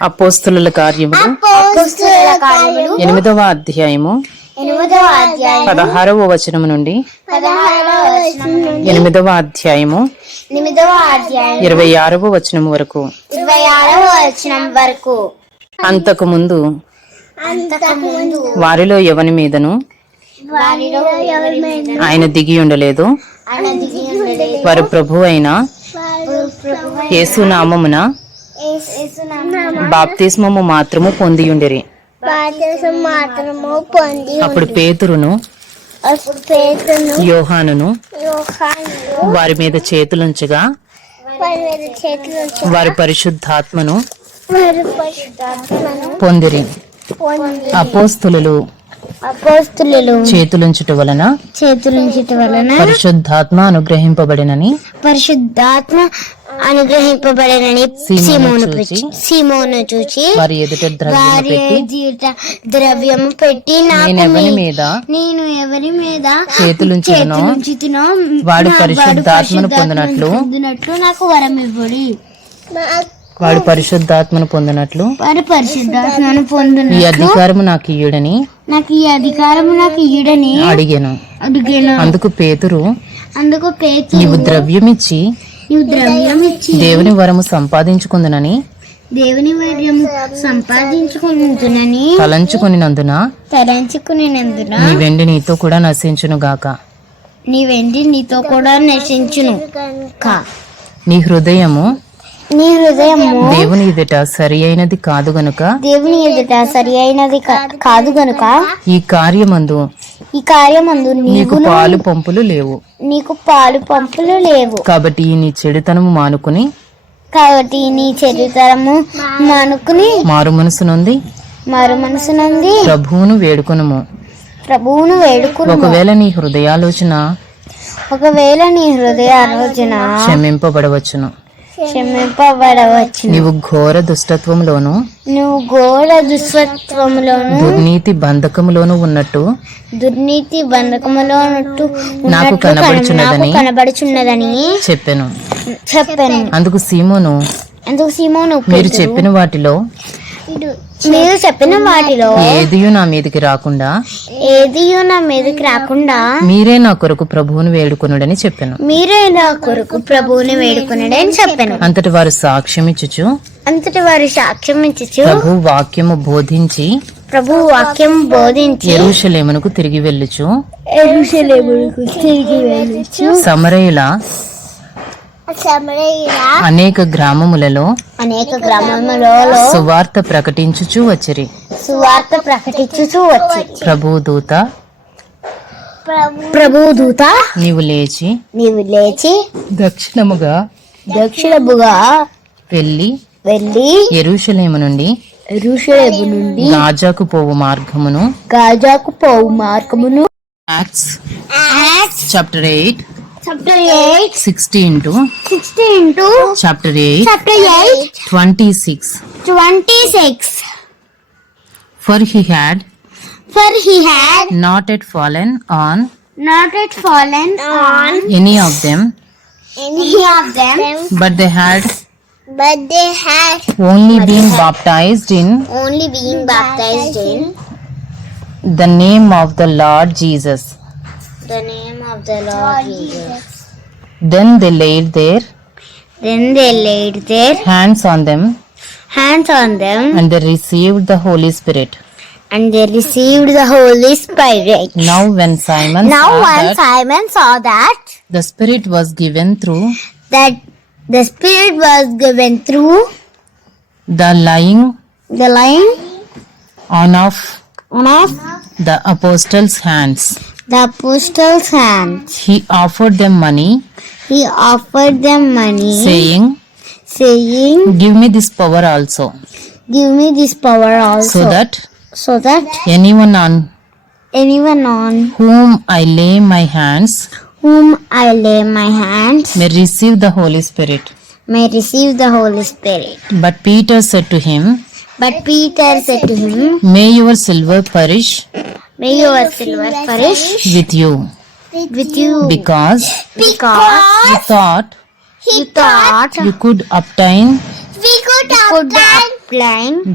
అపోస్తలుల కార్యములు 8వ అధ్యాయము 16వ వచనము నుండి 8వ అధ్యాయము 26వ వచనం వరకు. అంతకు ముందు వారిలో ఎవని మీదను ఆయన దిగి ఉండలేదు. వారి ప్రభు అయిన యేసు నామమున బాప్తిస్మము మాత్రము పొందియుండిరి. అప్పుడు పేతురును యోహానును వారి మీద చేతులుంచగా వారి పరిశుద్ధాత్మను పొందిరి. అపోస్తలులు చేతులుంచుట వలన పరిశుద్ధాత్మ అనుగ్రహింపబడినని సీమోను చూచి వారి ఎదుట ద్రవ్యము పెట్టి నేను ఎవరి మీద చేతులుంచుతునో వాడు పరిశుద్ధాత్మను పొందినట్లు నాకు వరం ఇవ్వుడి. వాడు పరిశుద్ధాత్మను పొందినట్లు ఈ అధికారము నాకు ఇయ్యుడని అడిగాను. అందుకు పేతురు నీవు ద్రవ్యమిచ్చి దేవుని వరము సంపాదించుకుందునని తలంచుకునినందున నీ వెండి నీతో కూడా నశించును గాక. నీ హృదయము దేవుని ఎదుట సరి అయినది కాదు గనుక ఈ కార్యమందు నీకు పాలు పంపులు లేవు. కాబట్టి నీ చెడుతనము మానుకుని మారు మనసు నుండి ప్రభువును వేడుకొనుము. ఒకవేళ నీ హృదయాలోచన క్షమింపబడవచ్చును. నీవు ఘోర దుష్టత్వములోను దుర్నీతి బంధకములోను ఉన్నట్టు నాకు కనబడుచున్నదని చెప్పాను. అందుకు సీమోను మీరు చెప్పిన వాటిలో ఏదియు నా మీదకి రాకుండా మీరే నా కొరకు ప్రభువుని వేడుకొనుడని చెప్పాను. అంతటి వారు సాక్ష్యం ఇచ్చుచు ప్రభు వాక్యము బోధించి యెరూషలేమునకు తిరిగి వెళ్ళుచు సమరయుల అనేక గ్రామములలో సువార్త ప్రకటించుచు వచ్చిరి. ప్రభుదూత నీవు లేచి దక్షిణముగా వెళ్ళి యెరూషలేము నుండి గాజాకు పోవు మార్గమును acts chapter 8 16 to chapter 8 26. For he had not yet fallen on any of them, but they had only been baptized in the name of the Lord Jesus. Then they laid their hands on them and they received the Holy Spirit. Now when Simon saw that the Spirit was given through the laying on of the apostles' hands, he offered them money, saying, give me this power also, so that anyone on whom I lay my hands may receive the Holy Spirit. But Peter said to him, may your silver perish with you, because you thought you could obtain We could apply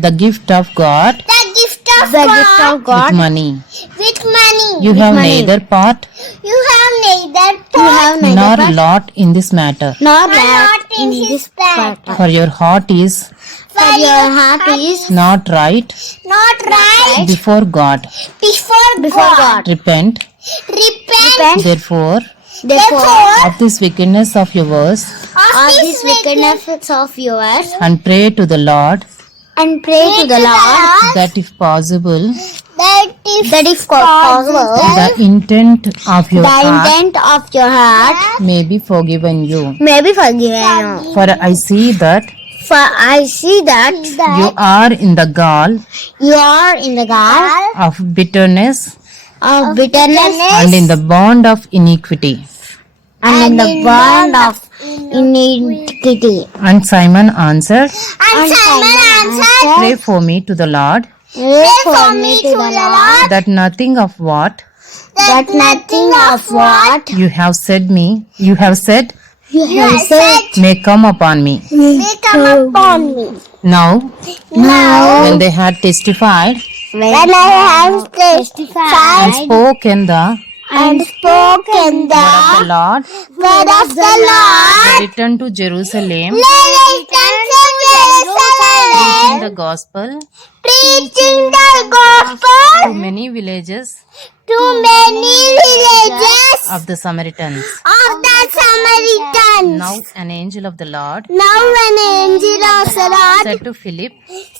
the gift of God the gift of God with money. with money. You have neither part You have neither part nor lot in this matter. nor lot in his part. For your heart is For your heart is not right not right before God. before God. Repent, Repent therefore, therefore of this wickedness of yours of this wickedness of yours and pray to the Lord and pray to the Lord that if possible, that if possible the intent of your the heart intent of your heart may be forgiven you. may be forgiven you. For I see that For I see that you are in the gall you are in the gall of bitterness of bitterness and in the bond of iniquity. and in the bond of iniquity. And Simon answered, And Simon answered, Pray for me to the Lord, Pray for me to the Lord that nothing of what that nothing of what you have said you have said may come upon me. may come upon me. Now, Now, when they had testified when I have and testified spoken the and spoken word of the Lord, word of the Lord, they returned to Jerusalem, they returned to Jerusalem, preaching the gospel preaching the gospel to many villages to many villages of the Samaritans. of the Samaritans. Now an angel of the Lord Now an angel of the Lord said to Philip,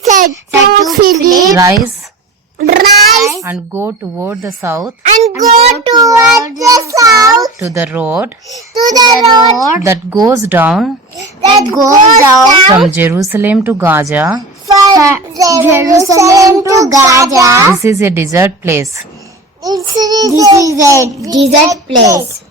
said to Philip, Rise Rise and go toward the south and go toward the south to the road to the road that goes down that goes down from Jerusalem to Gaza. from Jerusalem to Gaza. This is a desert place. This is a desert place.